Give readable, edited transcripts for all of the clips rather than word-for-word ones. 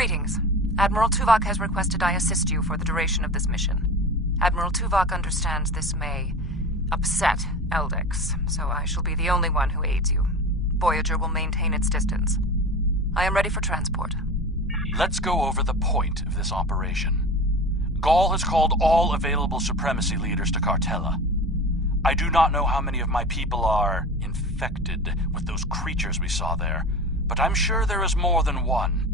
Greetings. Admiral Tuvok has requested I assist you for the duration of this mission. Admiral Tuvok understands this may upset Eldex, so I shall be the only one who aids you. Voyager will maintain its distance. I am ready for transport. Let's go over the point of this operation. Gall has called all available supremacy leaders to Cartella. I do not know how many of my people are infected with those creatures we saw there, but I'm sure there is more than one.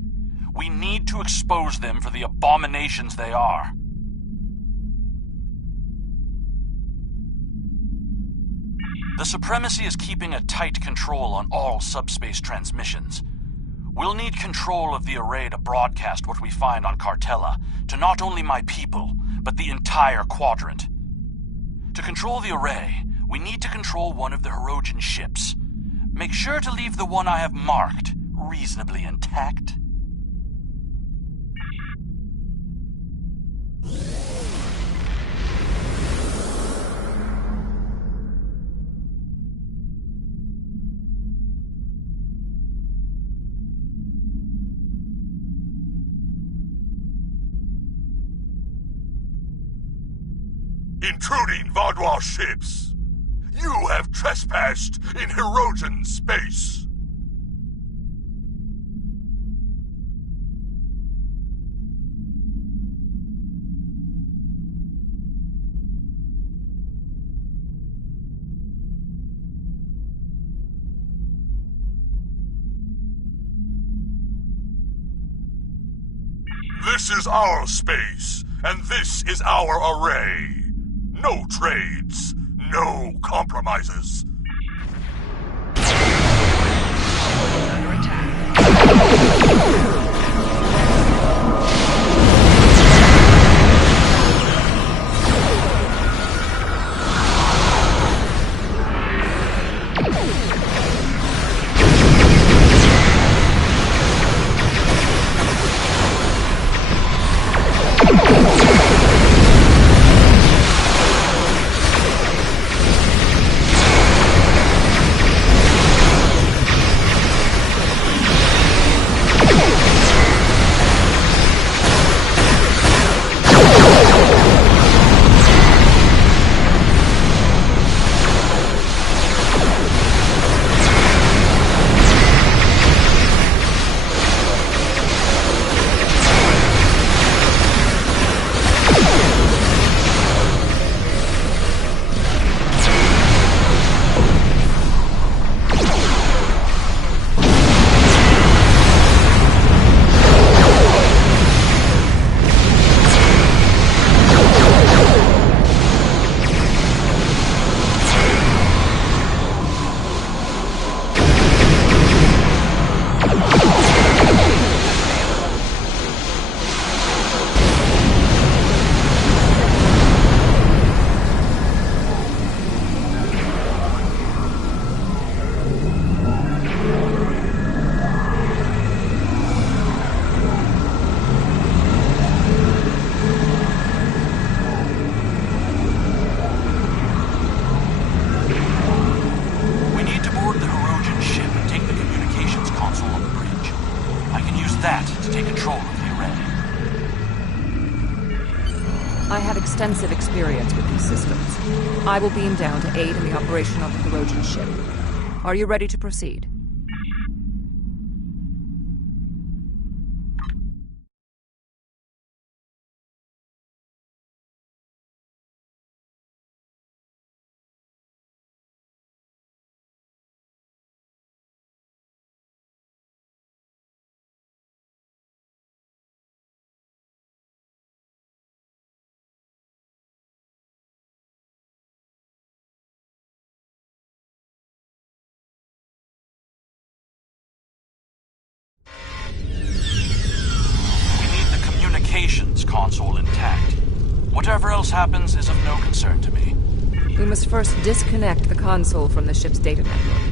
We need to expose them for the abominations they are. The Supremacy is keeping a tight control on all subspace transmissions. We'll need control of the array to broadcast what we find on Cartella to not only my people, but the entire quadrant. To control the array, we need to control one of the Hirogen ships. Make sure to leave the one I have marked reasonably intact. Intruding Vaudois ships! You have trespassed in Hirogen space! This is our space, and this is our array. No trades, no compromises. Under attack. I have extensive experience with these systems. I will beam down to aid in the operation of the Hirogen ship. Are you ready to proceed? Console intact. Whatever else happens is of no concern to me. We must first disconnect the console from the ship's data network.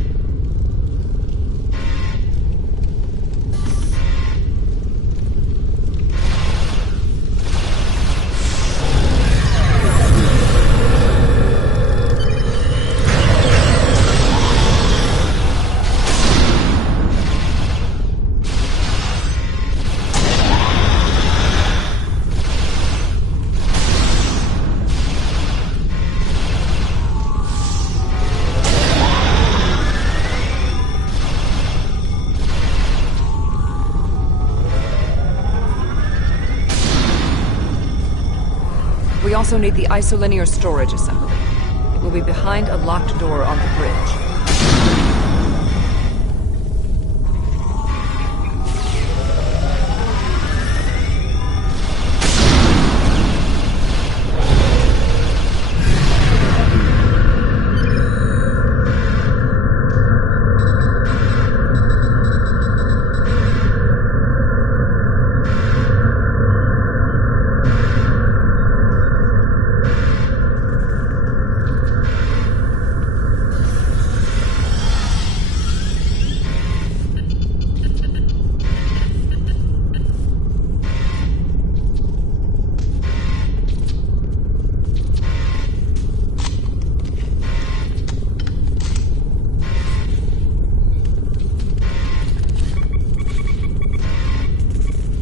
We also need the isolinear storage assembly. It will be behind a locked door on the bridge.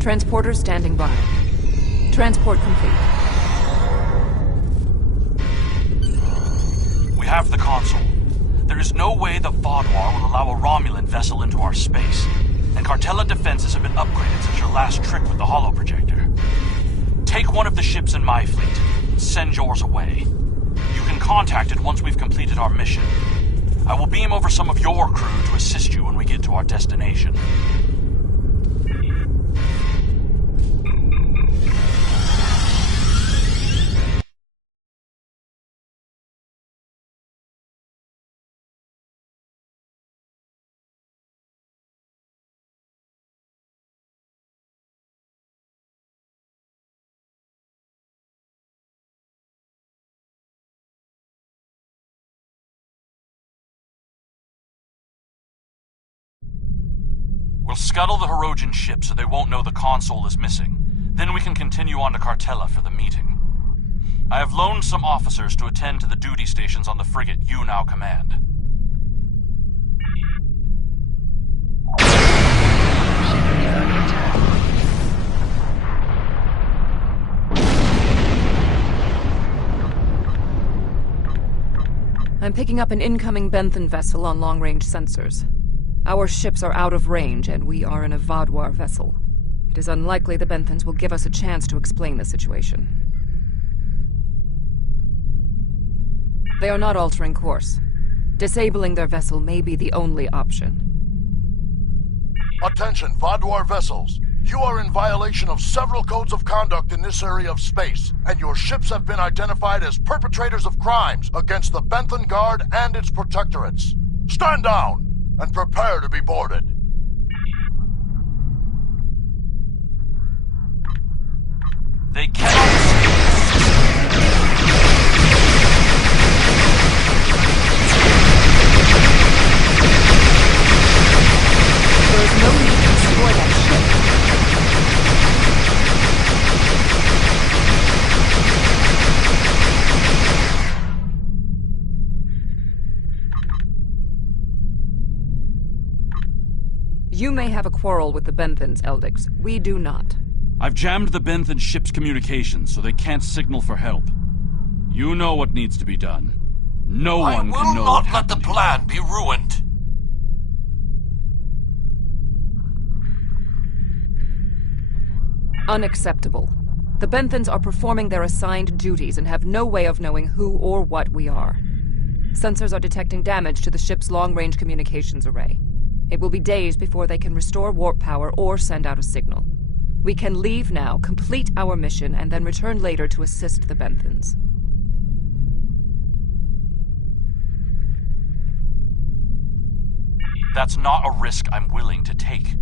Transporter standing by. Transport complete. We have the console. There is no way the Vaudouar will allow a Romulan vessel into our space, and Cartella defenses have been upgraded since your last trick with the holoprojector. Take one of the ships in my fleet, and send yours away. You can contact it once we've completed our mission. I will beam over some of your crew to assist you when we get to our destination. We'll scuttle the Hirogen ship so they won't know the console is missing. Then we can continue on to Cartella for the meeting. I have loaned some officers to attend to the duty stations on the frigate you now command. I'm picking up an incoming Benthan vessel on long-range sensors. Our ships are out of range, and we are in a Vaudouar vessel. It is unlikely the Benthans will give us a chance to explain the situation. They are not altering course. Disabling their vessel may be the only option. Attention, Vaudouar vessels. You are in violation of several codes of conduct in this area of space, and your ships have been identified as perpetrators of crimes against the Benthan Guard and its protectorates. Stand down and prepare to be boarded. They cannot escape. There is no need to destroy that ship. You may have a quarrel with the Benthans, Eldix. We do not. I've jammed the Benthan ship's communications so they can't signal for help. You know what needs to be done. No one can know what happened. I will not let the plan be ruined. Unacceptable. The Benthans are performing their assigned duties and have no way of knowing who or what we are. Sensors are detecting damage to the ship's long-range communications array. It will be days before they can restore warp power or send out a signal. We can leave now, complete our mission, and then return later to assist the Benthans. That's not a risk I'm willing to take.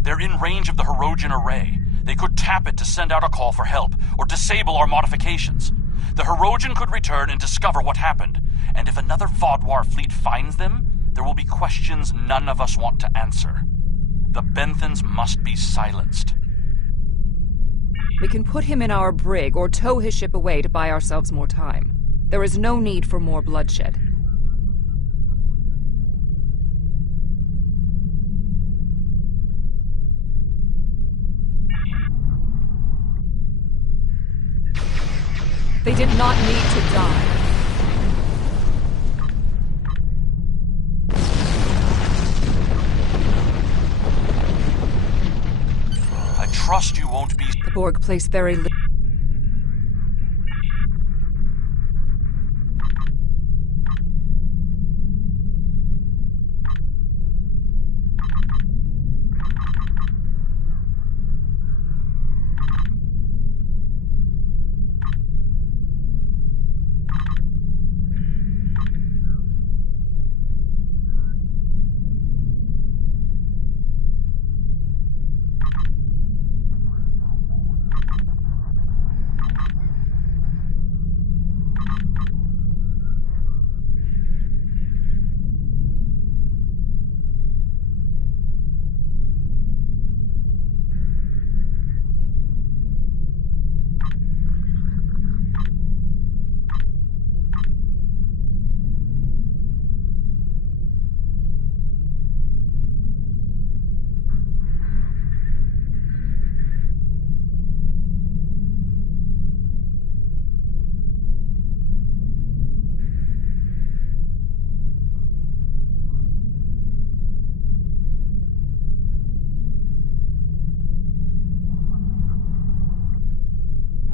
They're in range of the Hirogen array. They could tap it to send out a call for help, or disable our modifications. The Hirogen could return and discover what happened, and if another Vaudouar fleet finds them, there will be questions none of us want to answer. The Benthans must be silenced. We can put him in our brig or tow his ship away to buy ourselves more time. There is no need for more bloodshed. They did not need to die. I trust you won't be... The Borg place very little.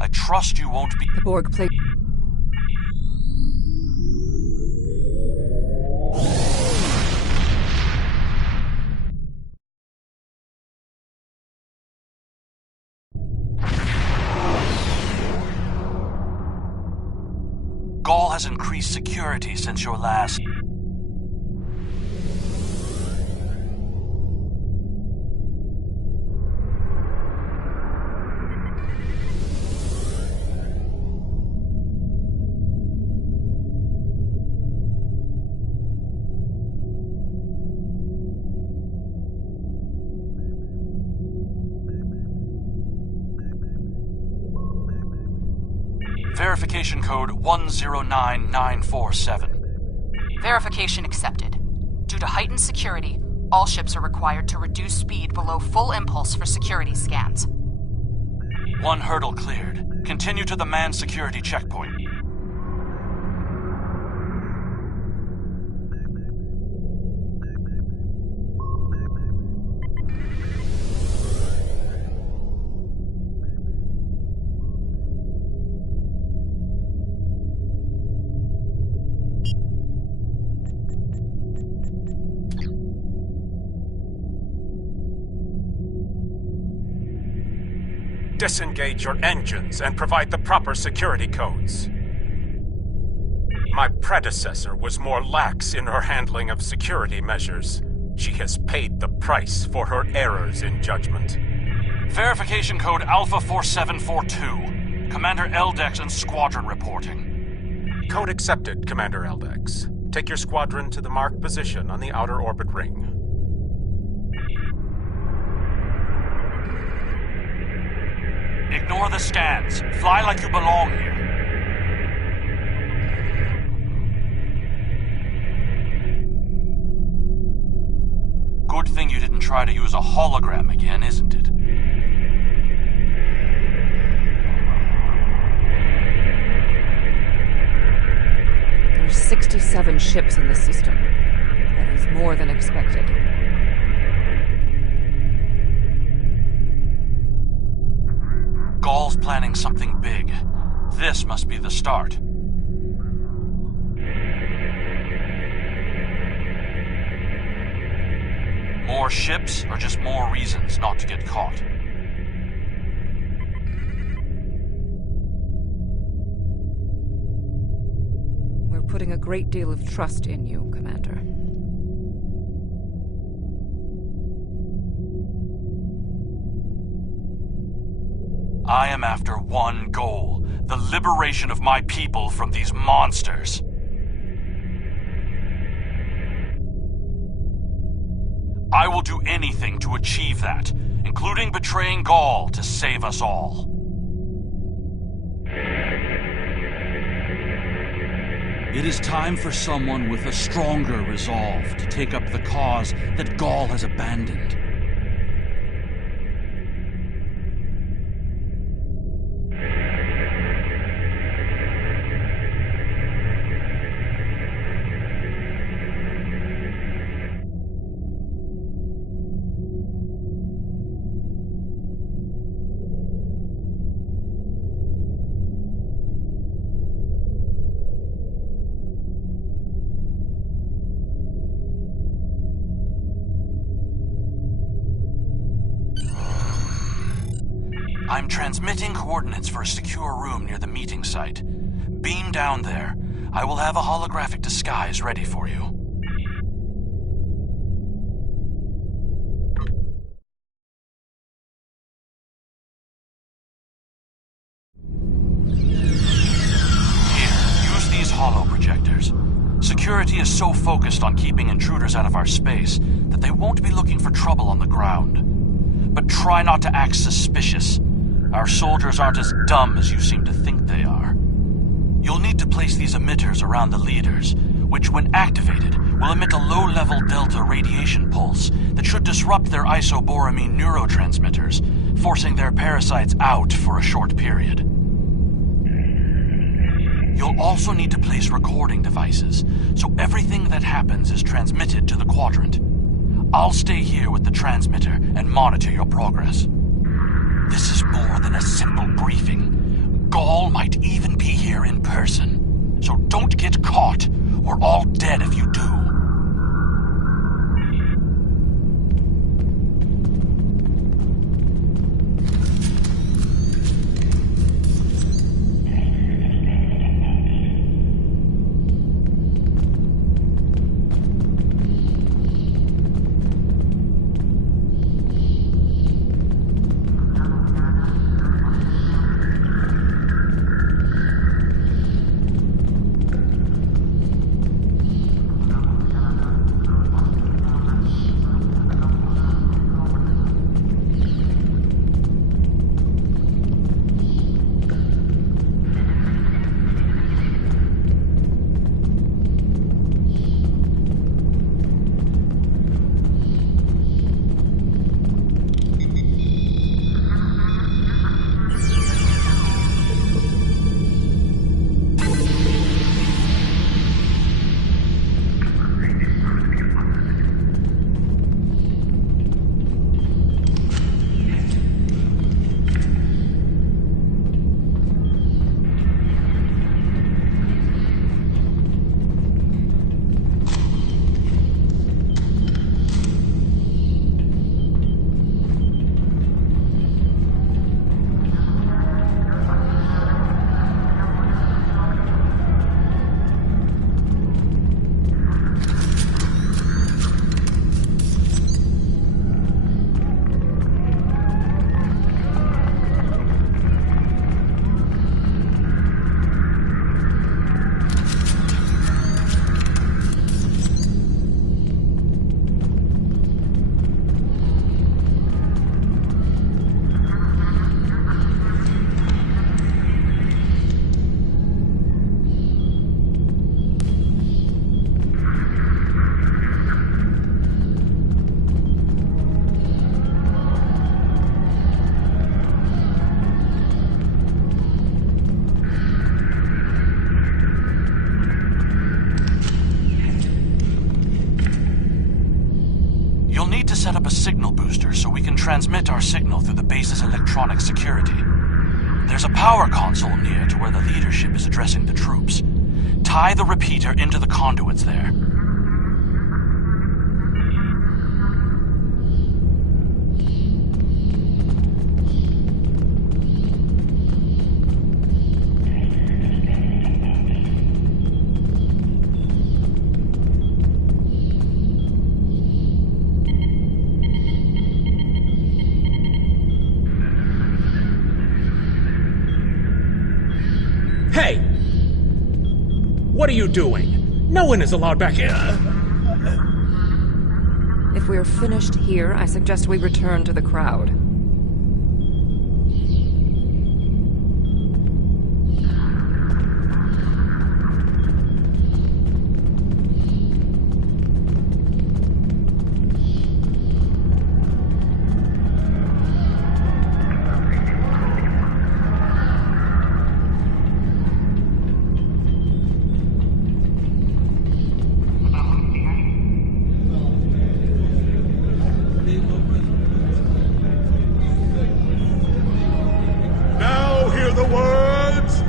I trust you won't be... The Borg plate... Gaul has increased security since your last... Verification code 109947. Verification accepted. Due to heightened security, all ships are required to reduce speed below full impulse for security scans. One hurdle cleared. Continue to the manned security checkpoint. Disengage your engines and provide the proper security codes. My predecessor was more lax in her handling of security measures. She has paid the price for her errors in judgment. Verification code Alpha 4742. Commander Eldex and squadron reporting. Code accepted, Commander Eldex. Take your squadron to the marked position on the outer orbit ring. Ignore the scans. Fly like you belong here. Good thing you didn't try to use a hologram again, isn't it? There's 67 ships in the system. That is more than expected. Gaul's planning something big. This must be the start. More ships, or just more reasons not to get caught? We're putting a great deal of trust in you, Commander. I am after one goal: the liberation of my people from these monsters. I will do anything to achieve that, including betraying Gaul to save us all. It is time for someone with a stronger resolve to take up the cause that Gaul has abandoned. I'm transmitting coordinates for a secure room near the meeting site. Beam down there. I will have a holographic disguise ready for you. Here, use these holo projectors. Security is so focused on keeping intruders out of our space that they won't be looking for trouble on the ground. But try not to act suspicious. Our soldiers aren't as dumb as you seem to think they are. You'll need to place these emitters around the leaders, which, when activated, will emit a low-level delta radiation pulse that should disrupt their isoboramine neurotransmitters, forcing their parasites out for a short period. You'll also need to place recording devices, so everything that happens is transmitted to the quadrant. I'll stay here with the transmitter and monitor your progress. This is more than a simple briefing. Gaul might even be here in person. So don't get caught. We're all dead if you do. Set up a signal booster so we can transmit our signal through the base's electronic security. There's a power console near to where the leadership is addressing the troops. Tie the repeater into the conduits there. Hey! What are you doing? No one is allowed back here. If we're finished here, I suggest we return to the crowd.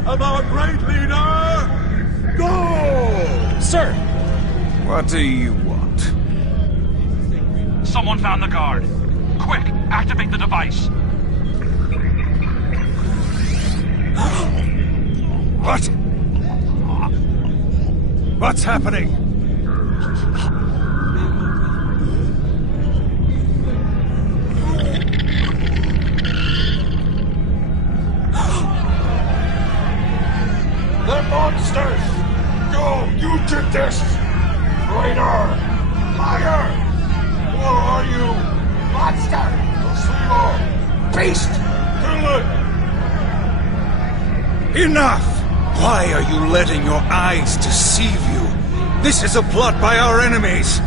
of our great leader, go! Sir! What do you want? Someone found the guard. Quick, activate the device. What? What's happening? They're monsters! Go! You did this! Traitor! Liar! Who are you? Monster! Placebo! Beast! Kill it! Enough! Why are you letting your eyes deceive you? This is a plot by our enemies.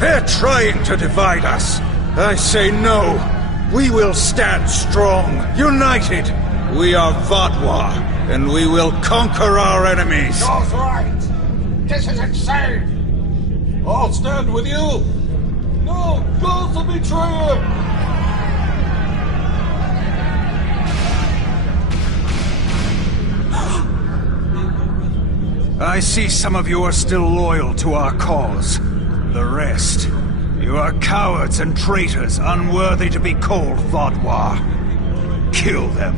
They're trying to divide us. I say no. We will stand strong, united. We are Vatwa, and we will conquer our enemies. Joe's right! This is insane! I'll stand with you! No! Joe's a betrayer! I see some of you are still loyal to our cause. The rest, you are cowards and traitors unworthy to be called Vodwar. Kill them.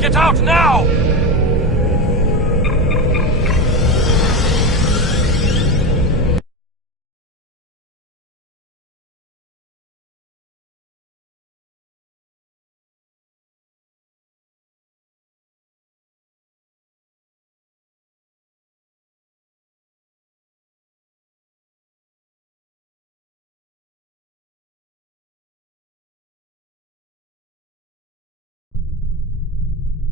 Get out now!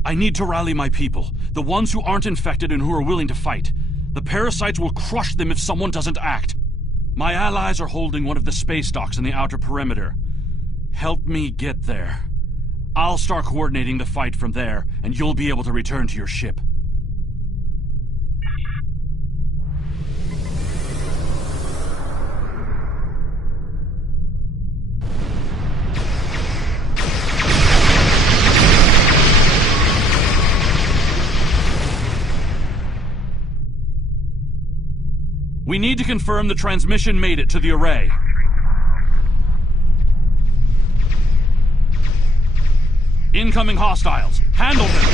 I need to rally my people, the ones who aren't infected and who are willing to fight. The parasites will crush them if someone doesn't act. My allies are holding one of the space docks in the outer perimeter. Help me get there. I'll start coordinating the fight from there, and you'll be able to return to your ship. We need to confirm the transmission made it to the array. Incoming hostiles. Handle them!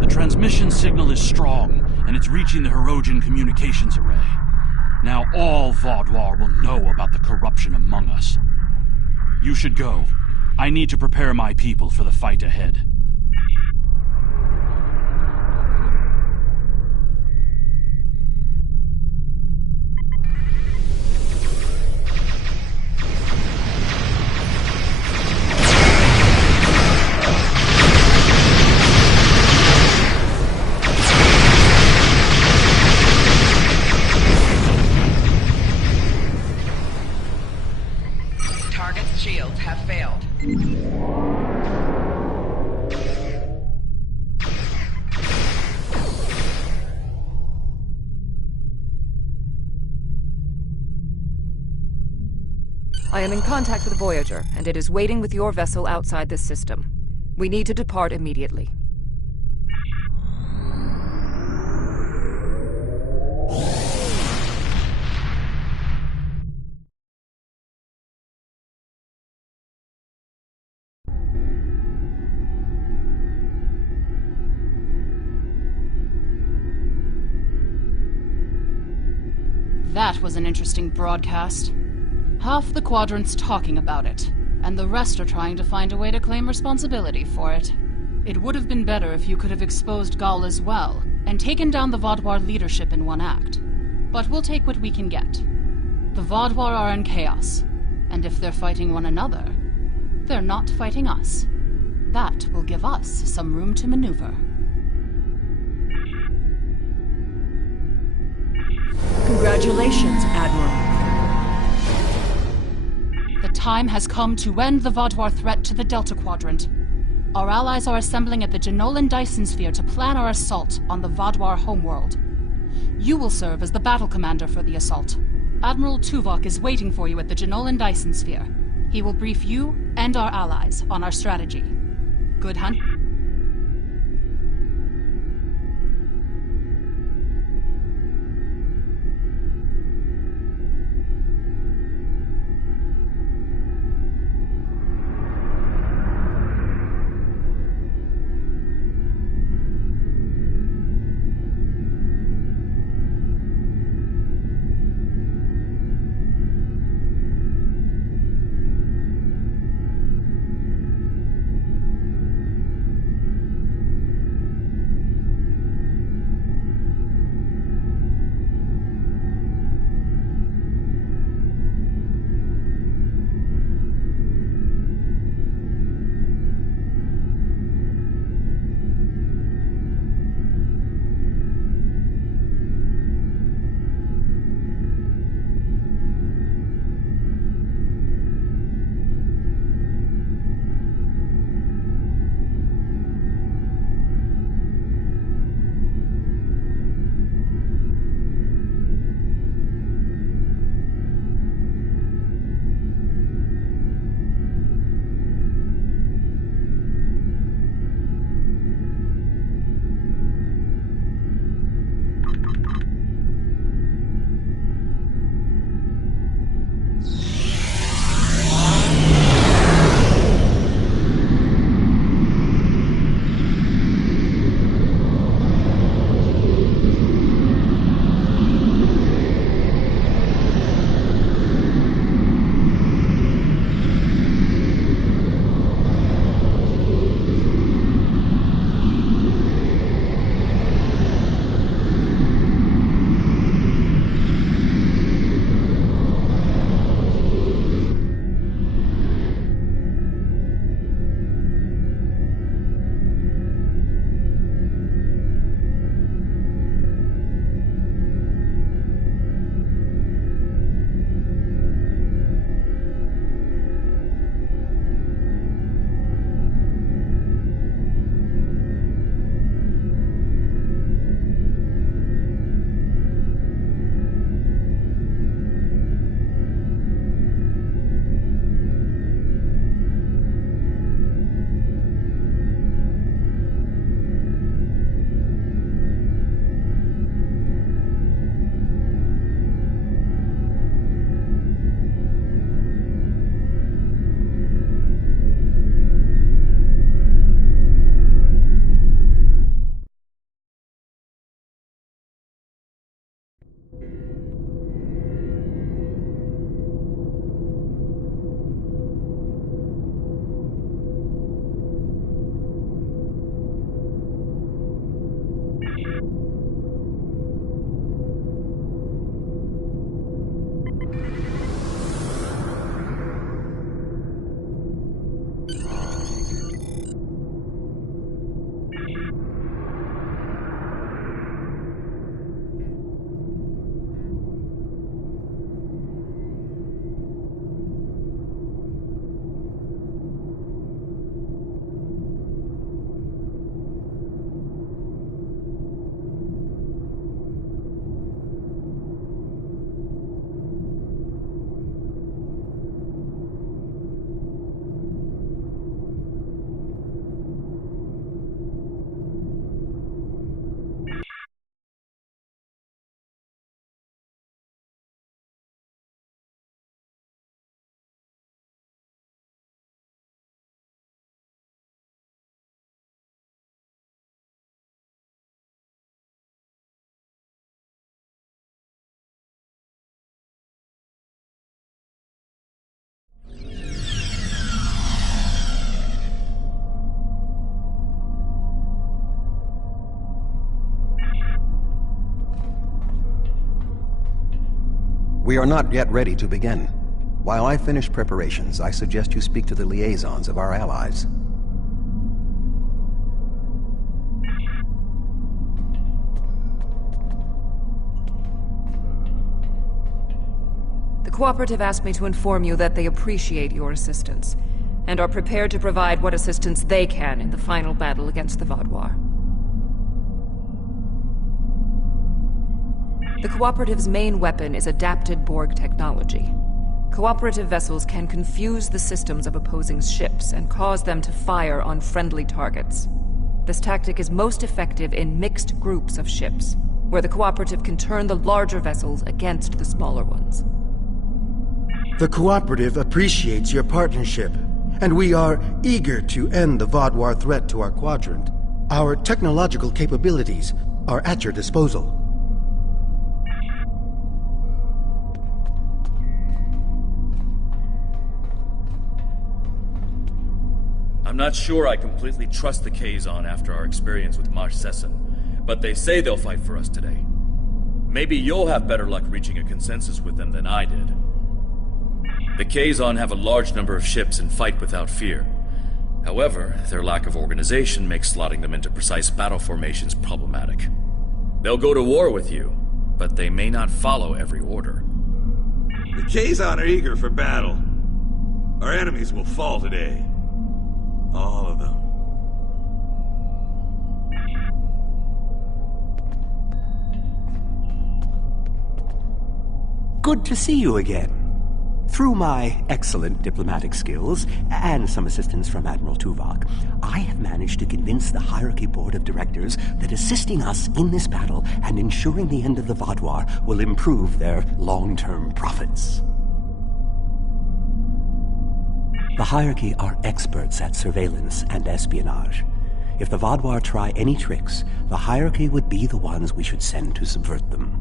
The transmission signal is strong, and it's reaching the Hirogen communications array. Now all Vodwar will know about the corruption among us. You should go. I need to prepare my people for the fight ahead. Target's shields have failed. I am in contact with Voyager, and it is waiting with your vessel outside this system. We need to depart immediately. That was an interesting broadcast. Half the quadrant's talking about it, and the rest are trying to find a way to claim responsibility for it. It would have been better if you could have exposed Gall as well, and taken down the Vodwar leadership in one act. But we'll take what we can get. The Vodwar are in chaos, and if they're fighting one another, they're not fighting us. That will give us some room to maneuver. Congratulations, Admiral. The time has come to end the Vodwar threat to the Delta Quadrant. Our allies are assembling at the Jenolan Dyson Sphere to plan our assault on the Vodwar homeworld. You will serve as the battle commander for the assault. Admiral Tuvok is waiting for you at the Jenolan Dyson Sphere. He will brief you and our allies on our strategy. Good hunt. We are not yet ready to begin. While I finish preparations, I suggest you speak to the liaisons of our allies. The Cooperative asked me to inform you that they appreciate your assistance, and are prepared to provide what assistance they can in the final battle against the Vaadwaur. The Cooperative's main weapon is adapted Borg technology. Cooperative vessels can confuse the systems of opposing ships and cause them to fire on friendly targets. This tactic is most effective in mixed groups of ships, where the Cooperative can turn the larger vessels against the smaller ones. The Cooperative appreciates your partnership, and we are eager to end the Vaadwaur threat to our quadrant. Our technological capabilities are at your disposal. I'm not sure I completely trust the Kazon after our experience with Marsh Sesson, but they say they'll fight for us today. Maybe you'll have better luck reaching a consensus with them than I did. The Kazon have a large number of ships and fight without fear. However, their lack of organization makes slotting them into precise battle formations problematic. They'll go to war with you, but they may not follow every order. The Kazon are eager for battle. Our enemies will fall today. All of them. Good to see you again. Through my excellent diplomatic skills, and some assistance from Admiral Tuvok, I have managed to convince the Hierarchy Board of Directors that assisting us in this battle and ensuring the end of the Vaadwaur will improve their long-term profits. The Hierarchy are experts at surveillance and espionage. If the Vaadwaur try any tricks, the Hierarchy would be the ones we should send to subvert them.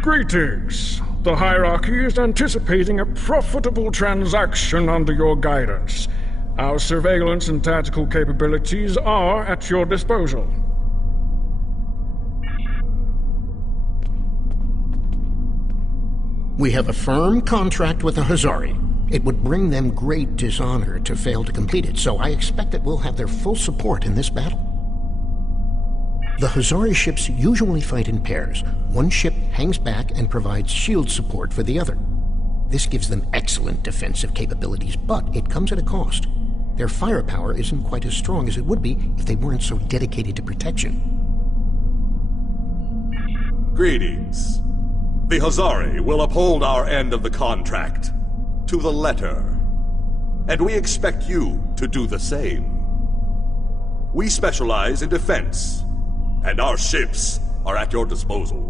Greetings. The Hierarchy is anticipating a profitable transaction under your guidance. Our surveillance and tactical capabilities are at your disposal. We have a firm contract with the Hazari. It would bring them great dishonor to fail to complete it, so I expect that we'll have their full support in this battle. The Hazari ships usually fight in pairs. One ship hangs back and provides shield support for the other. This gives them excellent defensive capabilities, but it comes at a cost. Their firepower isn't quite as strong as it would be if they weren't so dedicated to protection. Greetings. The Hazari will uphold our end of the contract, to the letter. And we expect you to do the same. We specialize in defense, and our ships are at your disposal.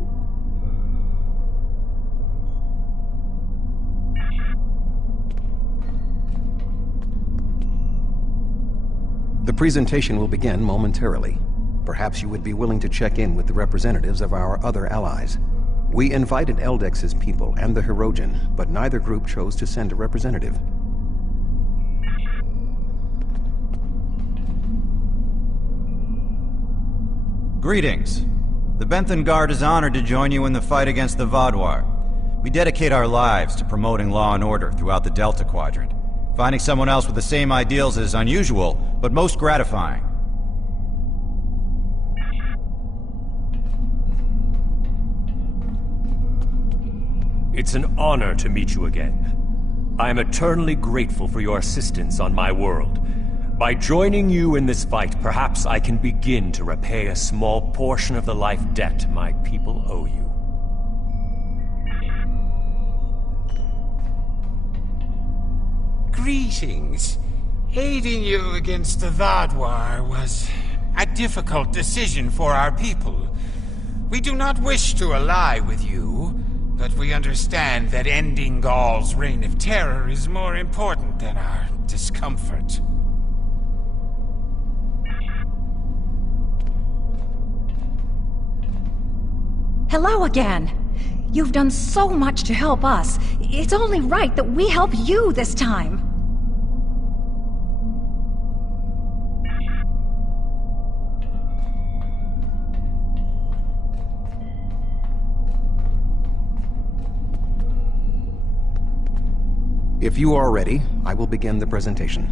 The presentation will begin momentarily. Perhaps you would be willing to check in with the representatives of our other allies. We invited Eldex's people and the Hirogen, but neither group chose to send a representative. Greetings. The Benthan Guard is honored to join you in the fight against the Vaadwaur. We dedicate our lives to promoting law and order throughout the Delta Quadrant. Finding someone else with the same ideals is unusual, but most gratifying. It's an honor to meet you again. I am eternally grateful for your assistance on my world. By joining you in this fight, perhaps I can begin to repay a small portion of the life debt my people owe you. Greetings. Aiding you against the Vaadwaur was a difficult decision for our people. We do not wish to ally with you, but we understand that ending Gaul's reign of terror is more important than our discomfort. Hello again. You've done so much to help us. It's only right that we help you this time. If you are ready, I will begin the presentation.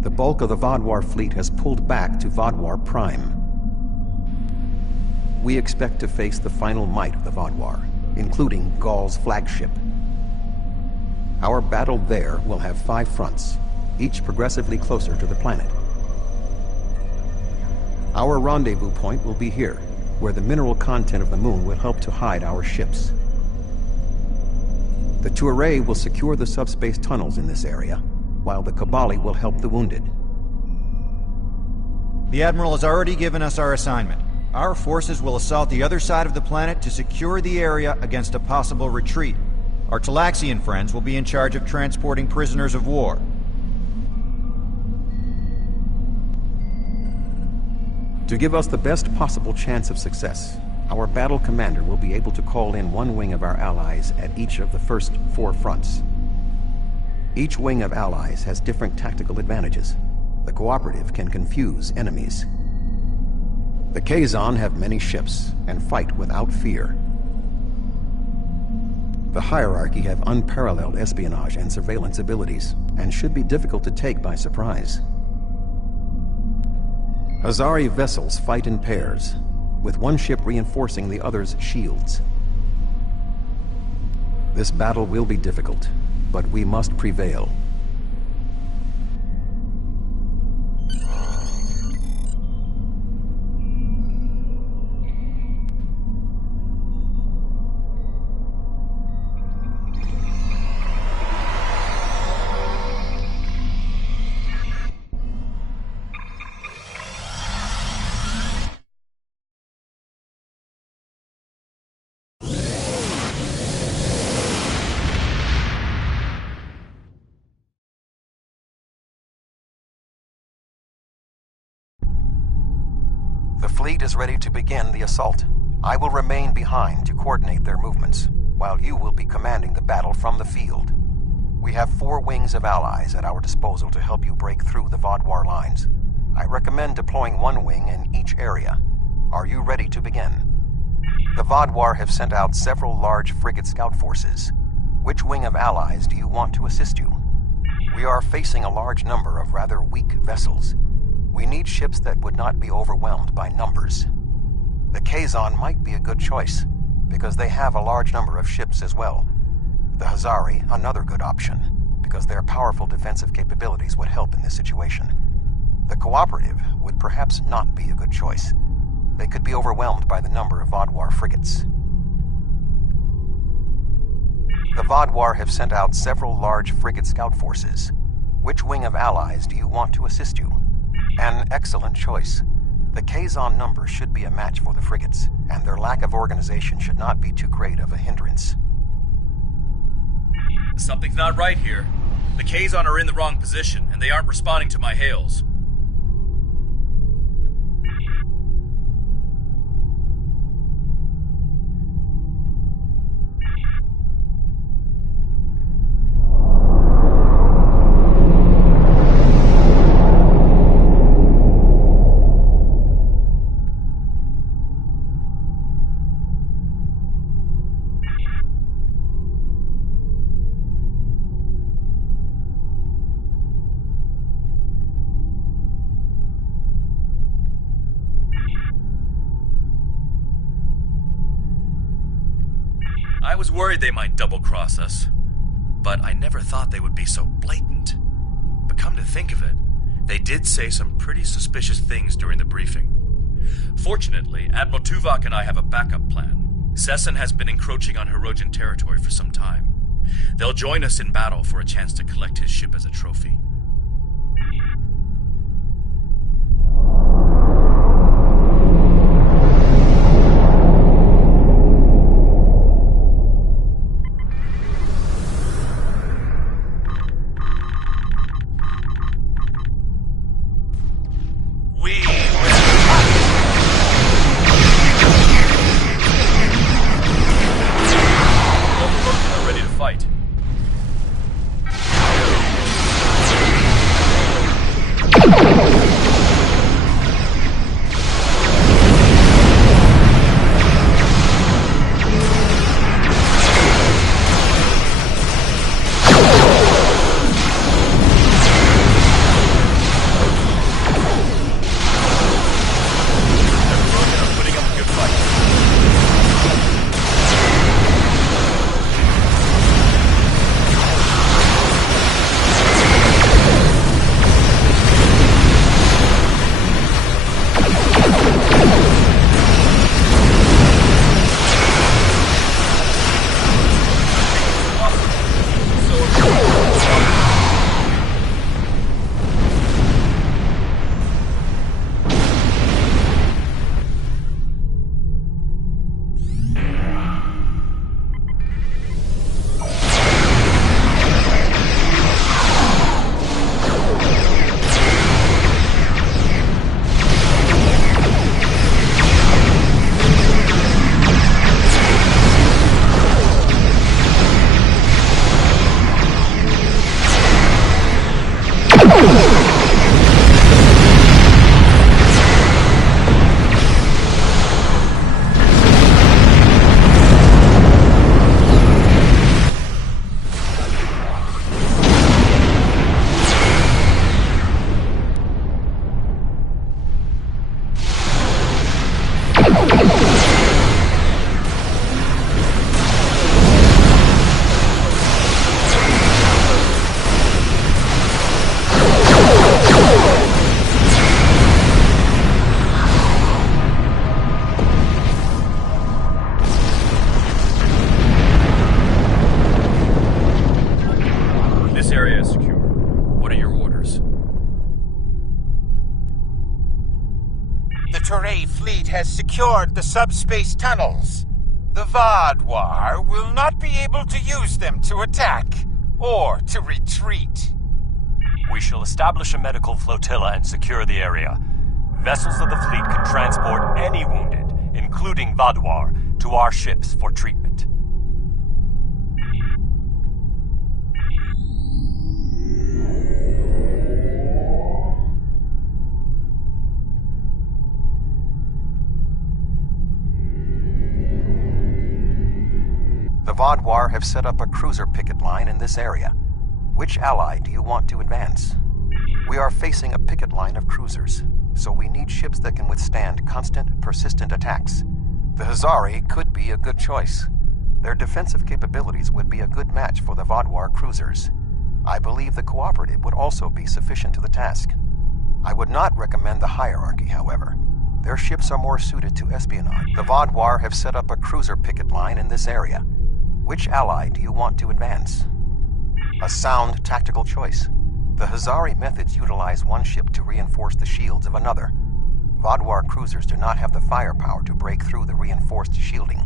The bulk of the Vaadwaur fleet has pulled back to Vaadwaur Prime. We expect to face the final might of the Vaadwaur, including Gaul's flagship. Our battle there will have 5 fronts, each progressively closer to the planet. Our rendezvous point will be here, where the mineral content of the moon will help to hide our ships. The Tuareg will secure the subspace tunnels in this area, while the Kabali will help the wounded. The Admiral has already given us our assignment. Our forces will assault the other side of the planet to secure the area against a possible retreat. Our Talaxian friends will be in charge of transporting prisoners of war. To give us the best possible chance of success, our battle commander will be able to call in one wing of our allies at each of the first 4 fronts. Each wing of allies has different tactical advantages. The cooperative can confuse enemies. The Kazon have many ships and fight without fear. The hierarchy have unparalleled espionage and surveillance abilities, and should be difficult to take by surprise. Hazari vessels fight in pairs, with one ship reinforcing the other's shields. This battle will be difficult, but we must prevail. The fleet is ready to begin the assault. I will remain behind to coordinate their movements, while you will be commanding the battle from the field. We have 4 wings of allies at our disposal to help you break through the Vodwar lines. I recommend deploying 1 wing in each area. Are you ready to begin? The Vodwar have sent out several large frigate scout forces. Which wing of allies do you want to assist you? We are facing a large number of rather weak vessels. We need ships that would not be overwhelmed by numbers. The Kazon might be a good choice, because they have a large number of ships as well. The Hazari, another good option, because their powerful defensive capabilities would help in this situation. The Cooperative would perhaps not be a good choice. They could be overwhelmed by the number of Vodwar frigates. The Vodwar have sent out several large frigate scout forces. Which wing of allies do you want to assist you? An excellent choice. The Kazon number should be a match for the frigates, and their lack of organization should not be too great of a hindrance. Something's not right here. The Kazon are in the wrong position, and they aren't responding to my hails. I was worried they might double-cross us, but I never thought they would be so blatant. But come to think of it, they did say some pretty suspicious things during the briefing. Fortunately, Admiral Tuvok and I have a backup plan. Sesson has been encroaching on Hirogen territory for some time. They'll join us in battle for a chance to collect his ship as a trophy. secured the subspace tunnels. The Vaadwaur will not be able to use them to attack or to retreat. We shall establish a medical flotilla and secure the area. Vessels of the fleet can transport any wounded, including Vaadwaur, to our ships for treatment. The Vaadwaur have set up a cruiser picket line in this area. Which ally do you want to advance? We are facing a picket line of cruisers, so we need ships that can withstand constant, persistent attacks. The Hazari could be a good choice. Their defensive capabilities would be a good match for the Vaadwaur cruisers. I believe the Cooperative would also be sufficient to the task. I would not recommend the Hierarchy, however. Their ships are more suited to espionage. The Vaadwaur have set up a cruiser picket line in this area. Which ally do you want to advance? A sound tactical choice. The Hazari methods utilize one ship to reinforce the shields of another. Vaadwaur cruisers do not have the firepower to break through the reinforced shielding.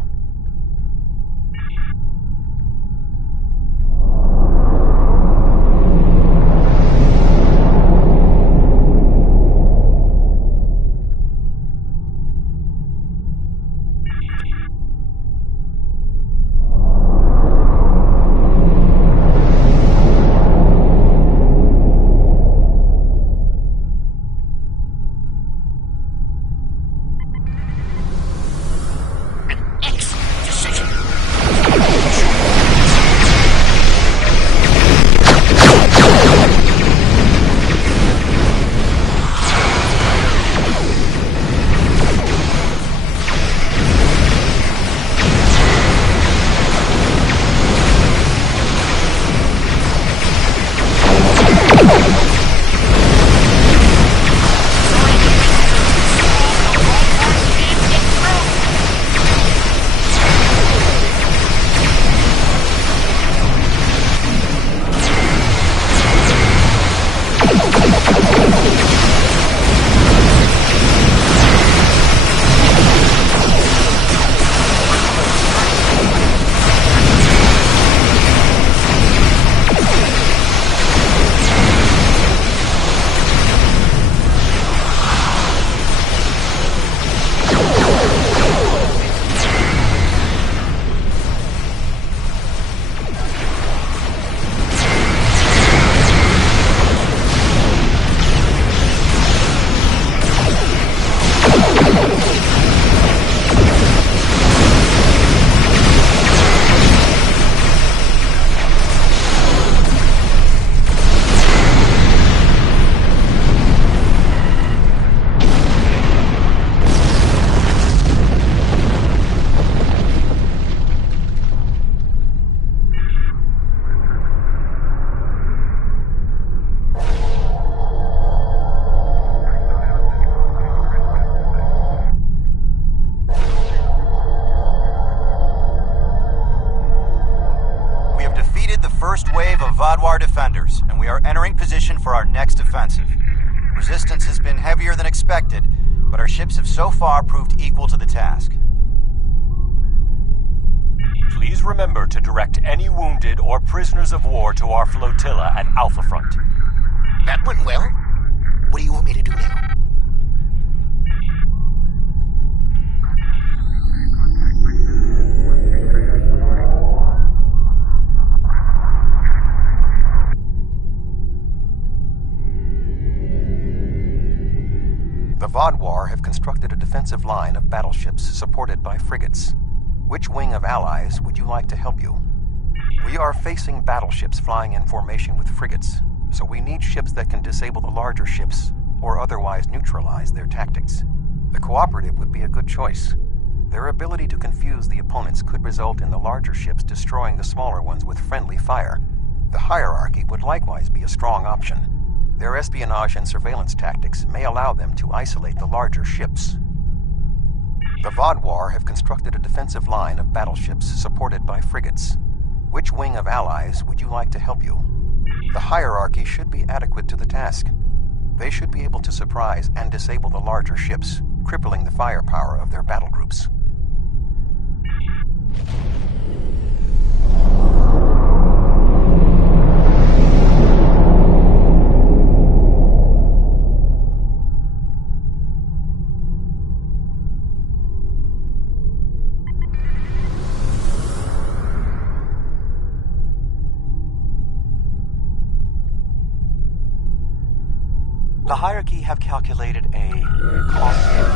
First wave of Vaadwaur defenders, and we are entering position for our next offensive. Resistance has been heavier than expected, but our ships have so far proved equal to the task. Please remember to direct any wounded or prisoners of war to our flotilla at Alpha Front. That went well. What do you want me to do now? The Vaadwaur have constructed a defensive line of battleships supported by frigates. Which wing of allies would you like to help you? We are facing battleships flying in formation with frigates, so we need ships that can disable the larger ships or otherwise neutralize their tactics. The Cooperative would be a good choice. Their ability to confuse the opponents could result in the larger ships destroying the smaller ones with friendly fire. The Hierarchy would likewise be a strong option. Their espionage and surveillance tactics may allow them to isolate the larger ships. The Vaadwaur have constructed a defensive line of battleships supported by frigates. Which wing of allies would you like to help you? The Hierarchy should be adequate to the task. They should be able to surprise and disable the larger ships, crippling the firepower of their battle groups. The hierarchy have calculated a cost.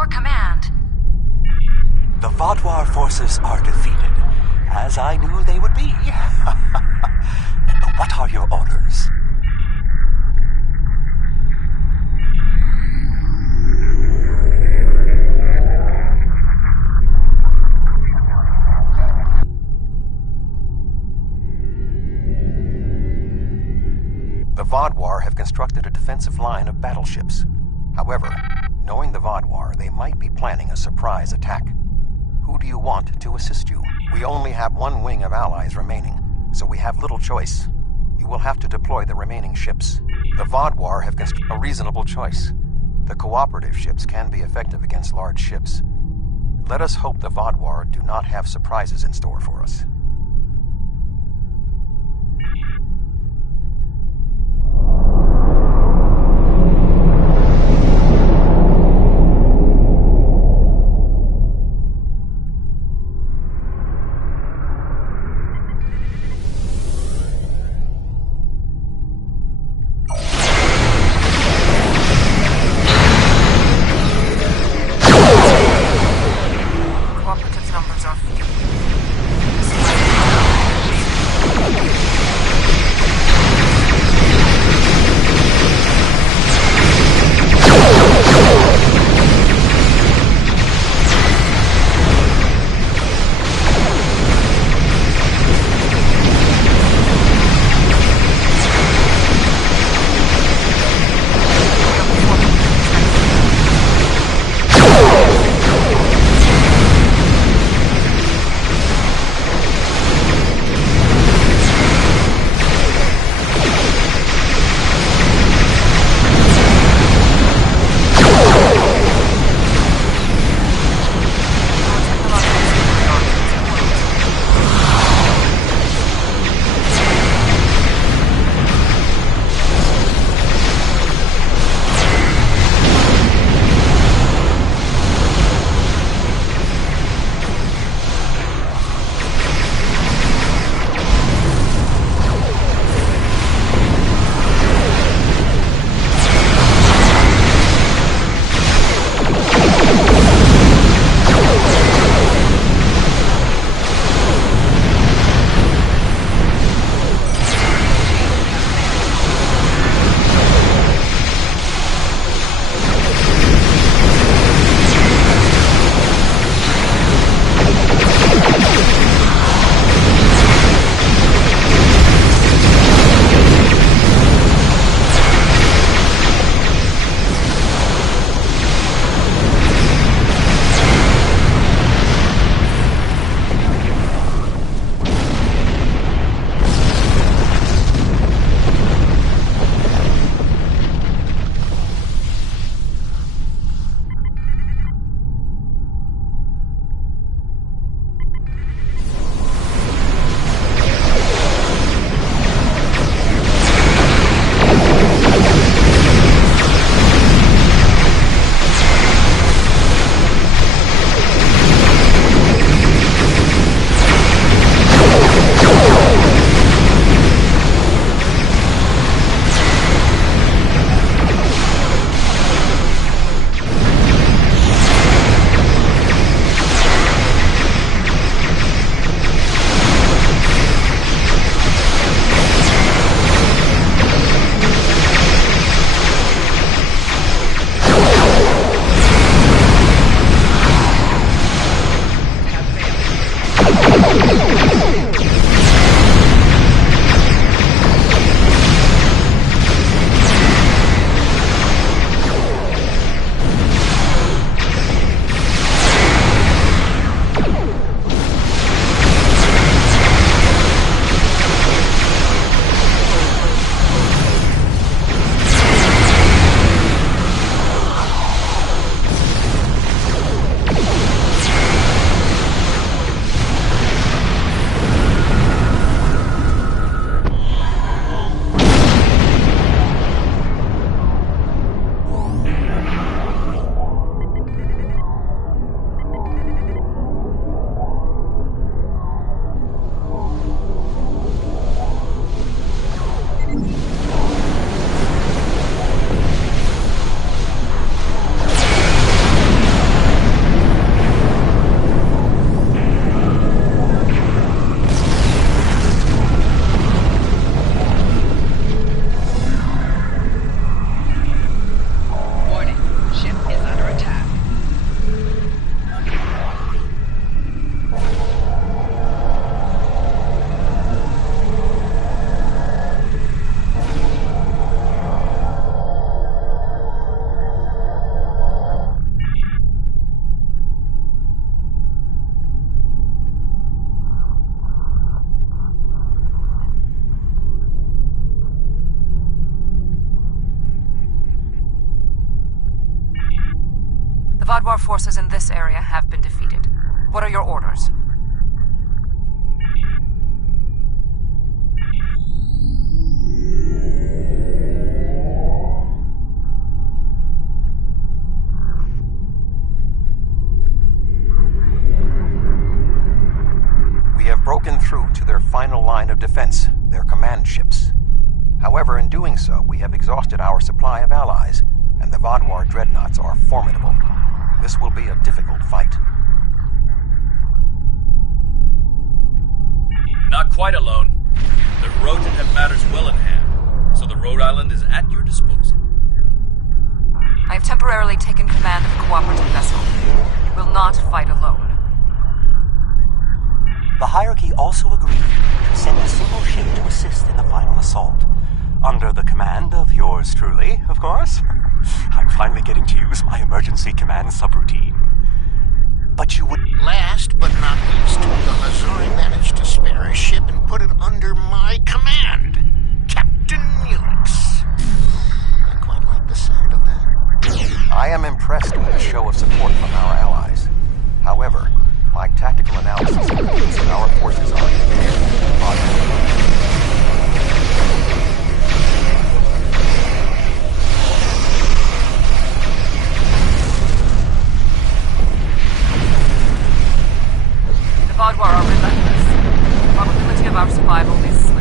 your command? The Vaadwaur forces are defeated, as I knew they would be. What are your orders? The Vaadwaur have constructed a defensive line of battleships. However, knowing the Vaadwaur, they might be planning a surprise attack. Who do you want to assist you? We only have one wing of allies remaining, so we have little choice. You will have to deploy the remaining ships. The Vaadwaur have constructed a reasonable choice. The cooperative ships can be effective against large ships. Let us hope the Vaadwaur do not have surprises in store for us. Cooperative's numbers are few. Vaadwaur forces in this area have been defeated. What are your orders? We have broken through to their final line of defense, their command ships. However, in doing so, we have exhausted our supply of allies, and the Vaadwaur dreadnoughts are formidable. This will be a difficult fight. Not quite alone. The Hirogen have matters well in hand, so the Rhode Island is at your disposal. I have temporarily taken command of a cooperative vessel. You will not fight alone. The hierarchy also agreed to send a single ship to assist in the final assault. Under the command of yours truly, of course. I'm finally getting to use my emergency command subroutine. But you would... Last but not least, the Hazari managed to spare a ship and put it under my command. Captain Neelix. I quite like the sound of that. I am impressed with the show of support from our allies. However, my tactical analysis indicates that our forces are in The Vaadwaur are relentless. The probability of our survival is slim.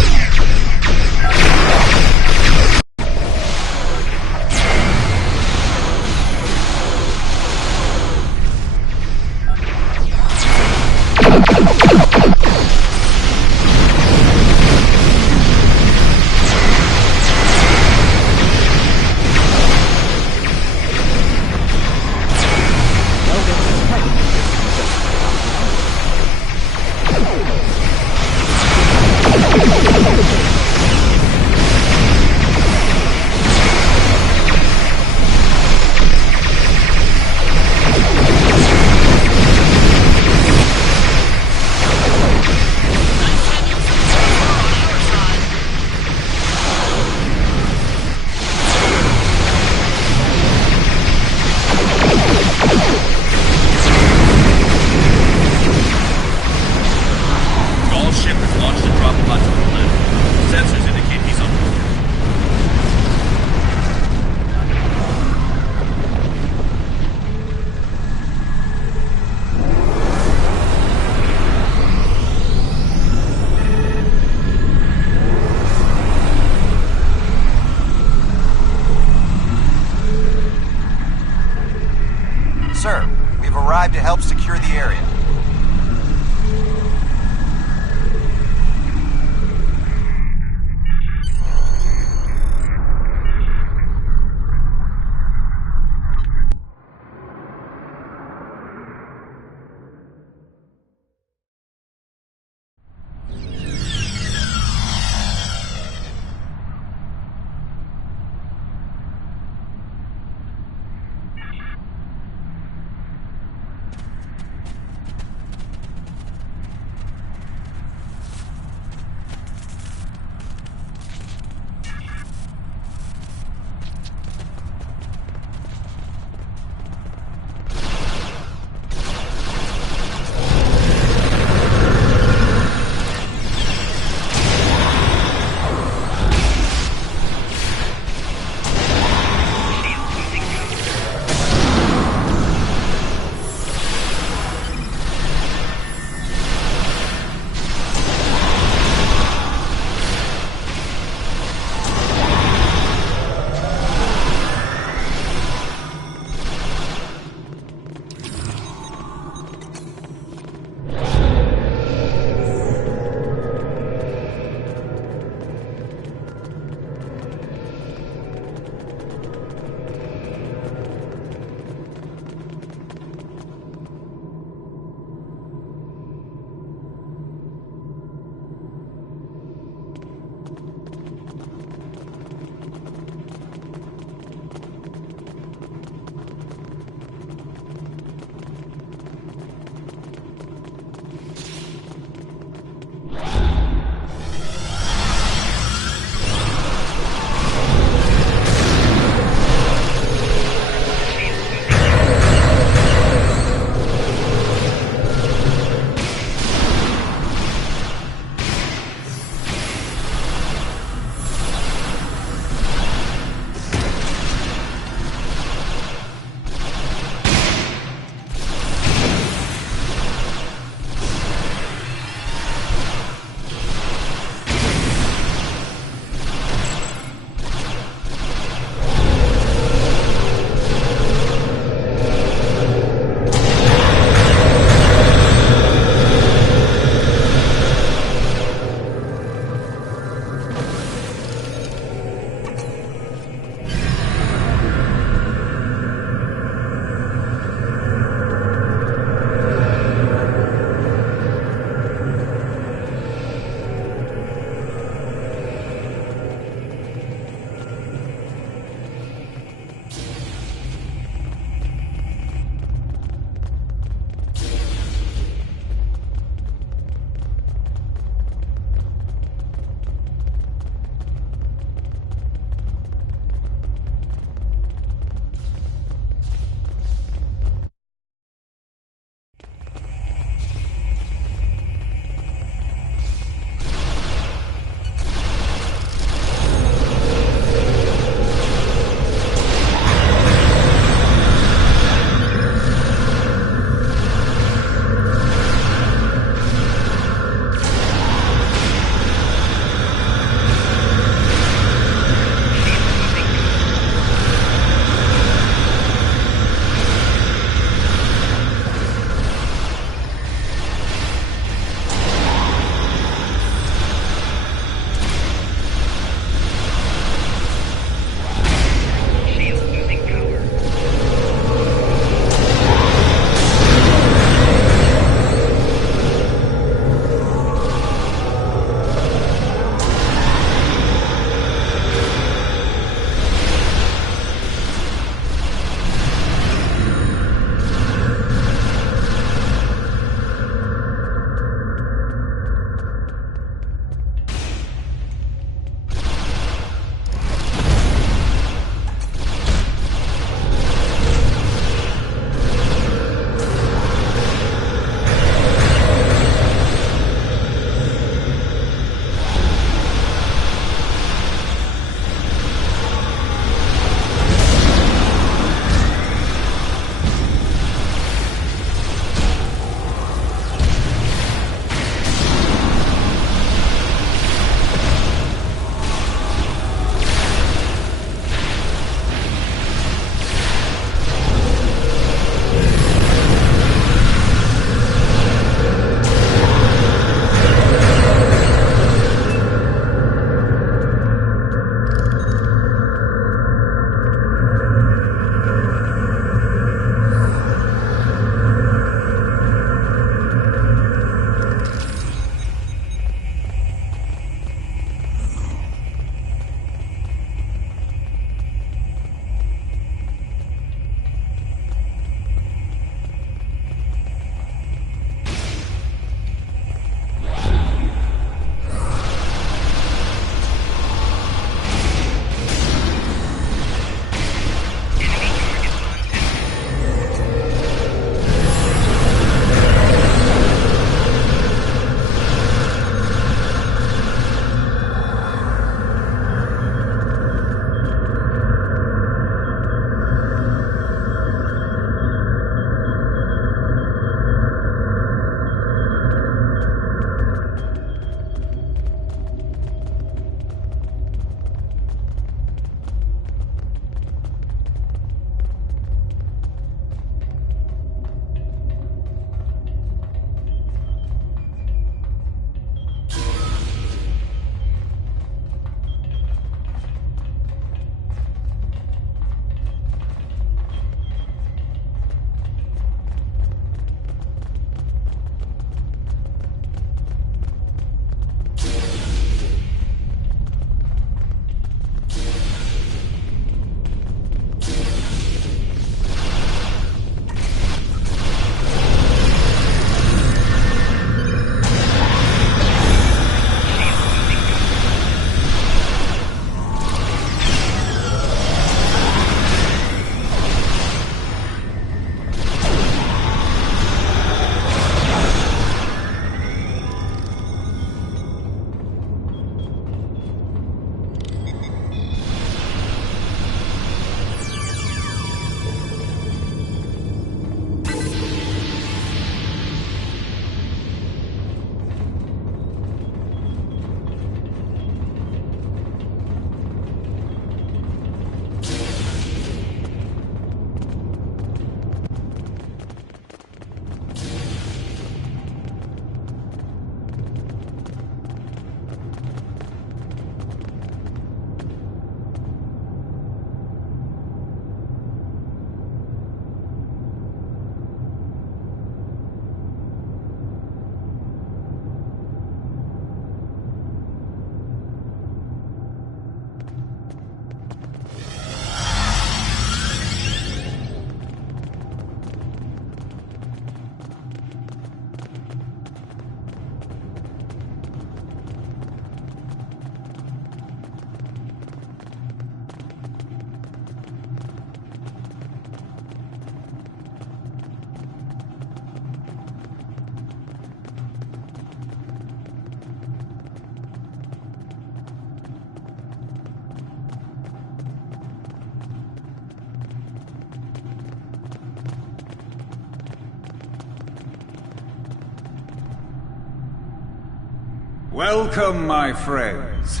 Welcome, my friends.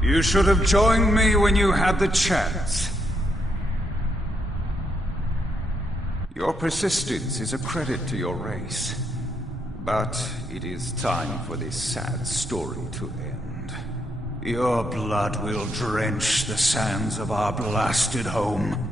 You should have joined me when you had the chance. Your persistence is a credit to your race. But it is time for this sad story to end. Your blood will drench the sands of our blasted home.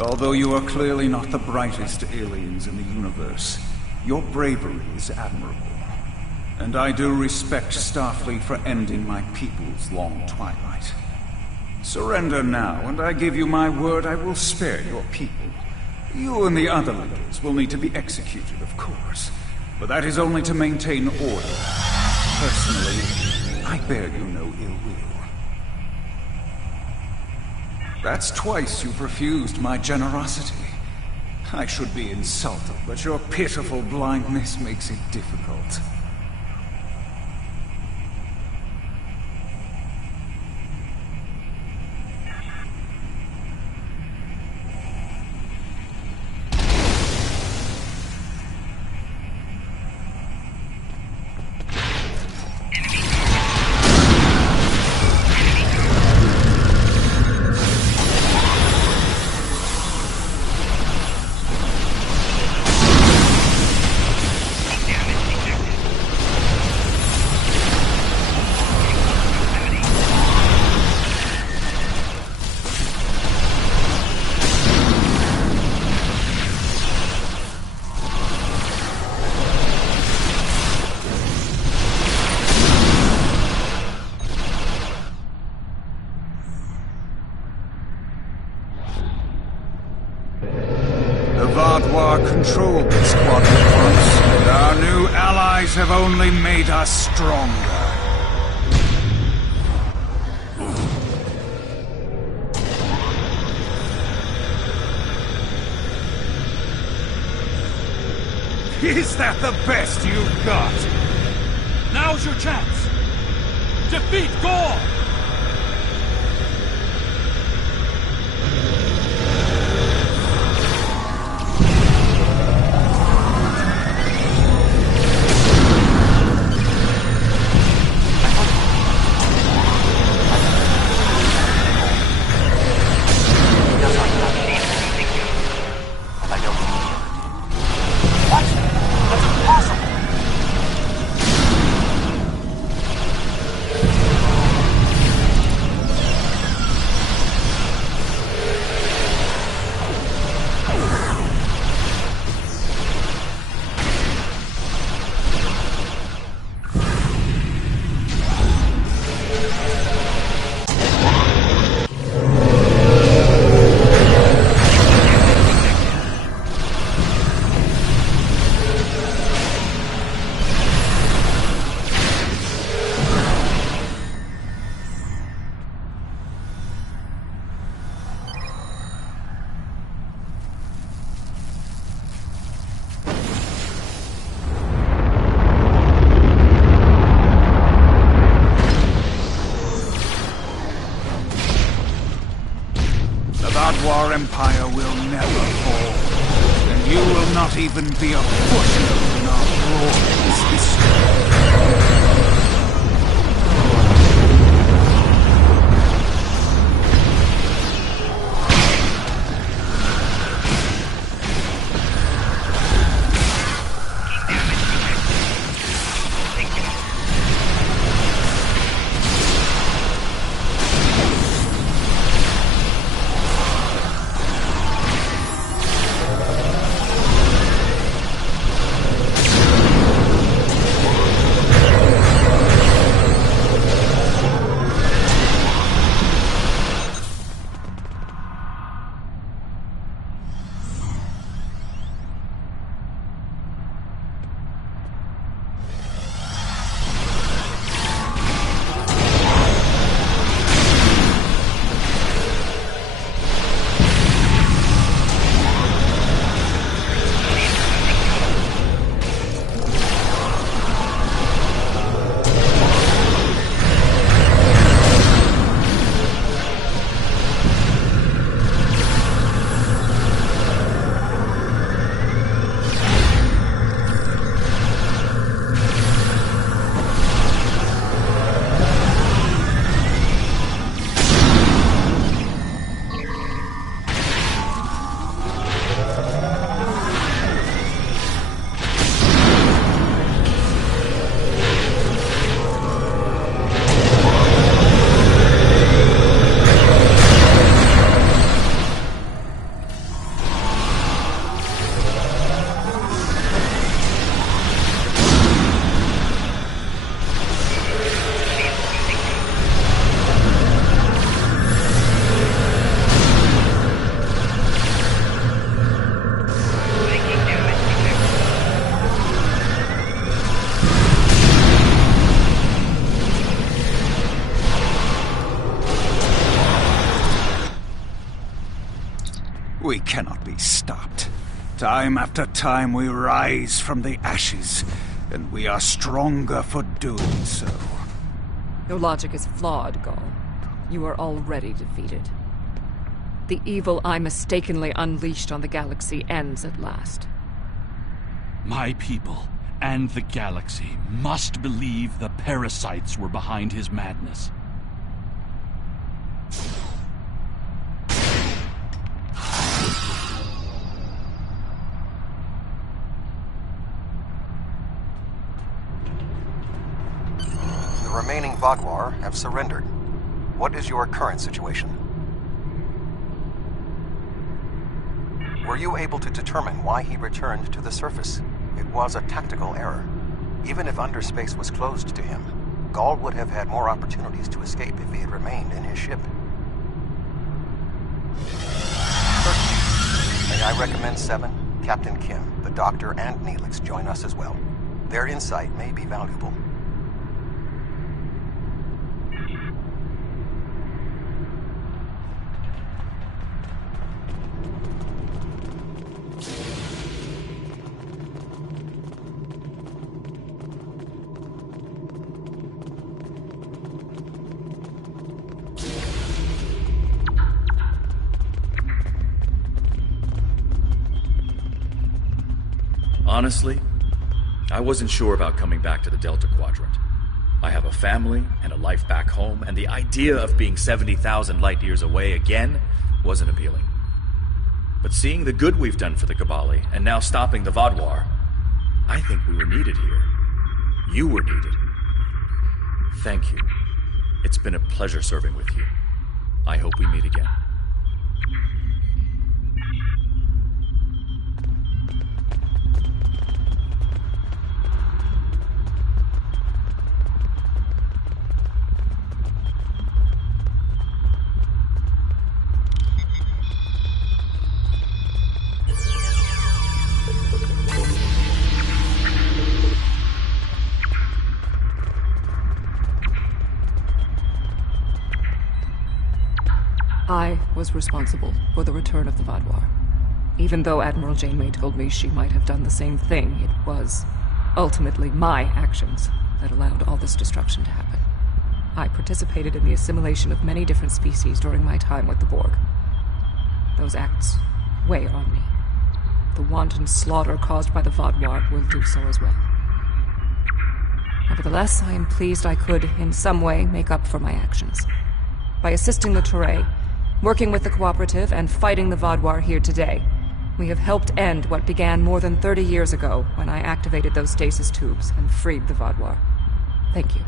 Although you are clearly not the brightest aliens in the universe, your bravery is admirable. And I do respect Starfleet for ending my people's long twilight. Surrender now, and I give you my word I will spare your people. You and the other leaders will need to be executed, of course. But that is only to maintain order. Personally, I bear you no ill will. That's twice you've refused my generosity. I should be insulted, but your pitiful blindness makes it difficult. Controlled this quadrant once, and our new allies have only made us stronger. Is that the best you've got? Now's your chance! Defeat Gore! Impossible! Vadwar Empire will never fall, and you will not even be a footnote in our glorious history. We cannot be stopped. Time after time we rise from the ashes, and we are stronger for doing so. Your logic is flawed, Gaul. You are already defeated. The evil I mistakenly unleashed on the galaxy ends at last. My people and the galaxy must believe the parasites were behind his madness. The remaining Vadwar have surrendered. What is your current situation? Were you able to determine why he returned to the surface? It was a tactical error. Even if underspace was closed to him, Gaul would have had more opportunities to escape if he had remained in his ship. Certainly. May I recommend 7, Captain Kim, the Doctor, and Neelix join us as well. Their insight may be valuable. Honestly, I wasn't sure about coming back to the Delta Quadrant. I have a family and a life back home, and the idea of being 70,000 light years away again wasn't appealing. But seeing the good we've done for the Cabali, and now stopping the Vadwar, I think we were needed here. You were needed. Thank you. It's been a pleasure serving with you. I hope we meet again. I was responsible for the return of the Vadwar. Even though Admiral Janeway told me she might have done the same thing, it was ultimately my actions that allowed all this destruction to happen. I participated in the assimilation of many different species during my time with the Borg. Those acts weigh on me. The wanton slaughter caused by the Vaadwaur will do so as well. Nevertheless, I am pleased I could, in some way, make up for my actions. By assisting the Toray, working with the Cooperative, and fighting the Vaadwaur here today, we have helped end what began more than 30 years ago when I activated those stasis tubes and freed the Vaadwaur. Thank you.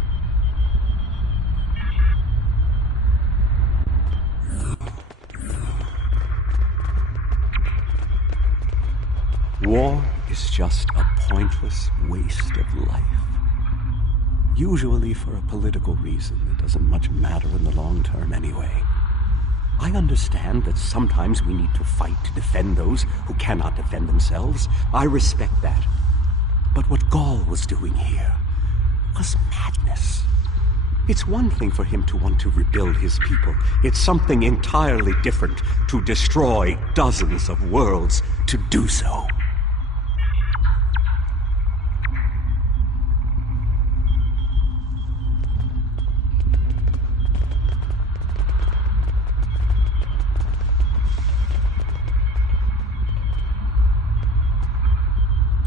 War is just a pointless waste of life. Usually for a political reason that doesn't much matter in the long term anyway. I understand that sometimes we need to fight to defend those who cannot defend themselves. I respect that. But what Gaul was doing here was madness. It's one thing for him to want to rebuild his people. It's something entirely different to destroy dozens of worlds to do so.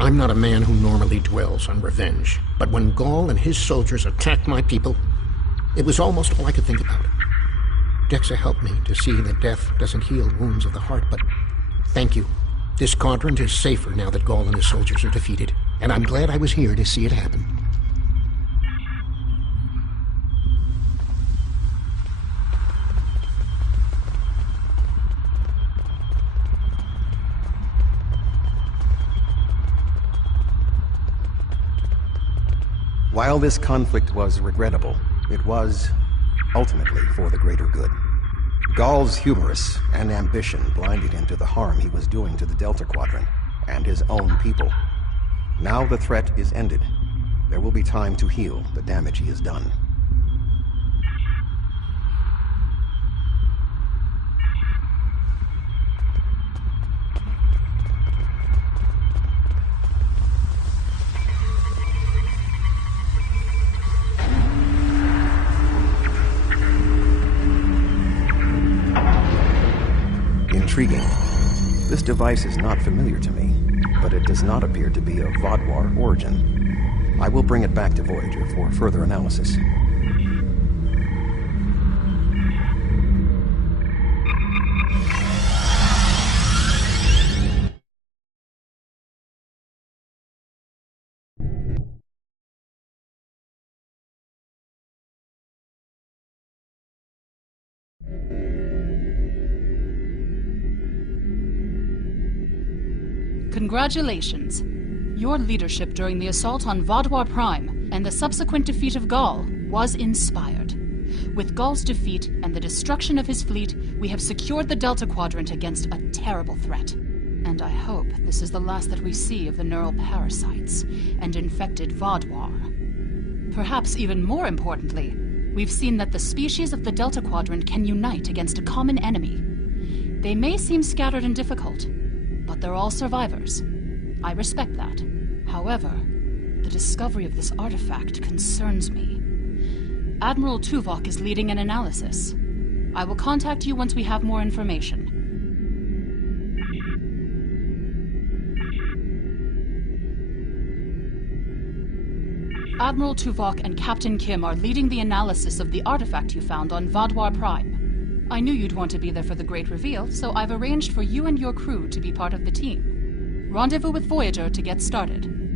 I'm not a man who normally dwells on revenge, but when Gaul and his soldiers attacked my people, it was almost all I could think about. Dexa helped me to see that death doesn't heal wounds of the heart, but thank you. This quadrant is safer now that Gaul and his soldiers are defeated, and I'm glad I was here to see it happen. While this conflict was regrettable, it was ultimately for the greater good. Gaul's hubris and ambition blinded him to the harm he was doing to the Delta Quadrant and his own people. Now the threat is ended. There will be time to heal the damage he has done. Intriguing. This device is not familiar to me, but it does not appear to be of Vaadwaur origin. I will bring it back to Voyager for further analysis. Congratulations. Your leadership during the assault on Vaadwaur Prime and the subsequent defeat of Gaul was inspired. With Gaul's defeat and the destruction of his fleet, we have secured the Delta Quadrant against a terrible threat. And I hope this is the last that we see of the neural parasites and infected Vaadwaur. Perhaps even more importantly, we've seen that the species of the Delta Quadrant can unite against a common enemy. They may seem scattered and difficult, but they're all survivors. I respect that. However, the discovery of this artifact concerns me. Admiral Tuvok is leading an analysis. I will contact you once we have more information. Admiral Tuvok and Captain Kim are leading the analysis of the artifact you found on Vaadwaur Prime. I knew you'd want to be there for the great reveal, so I've arranged for you and your crew to be part of the team. Rendezvous with Voyager to get started.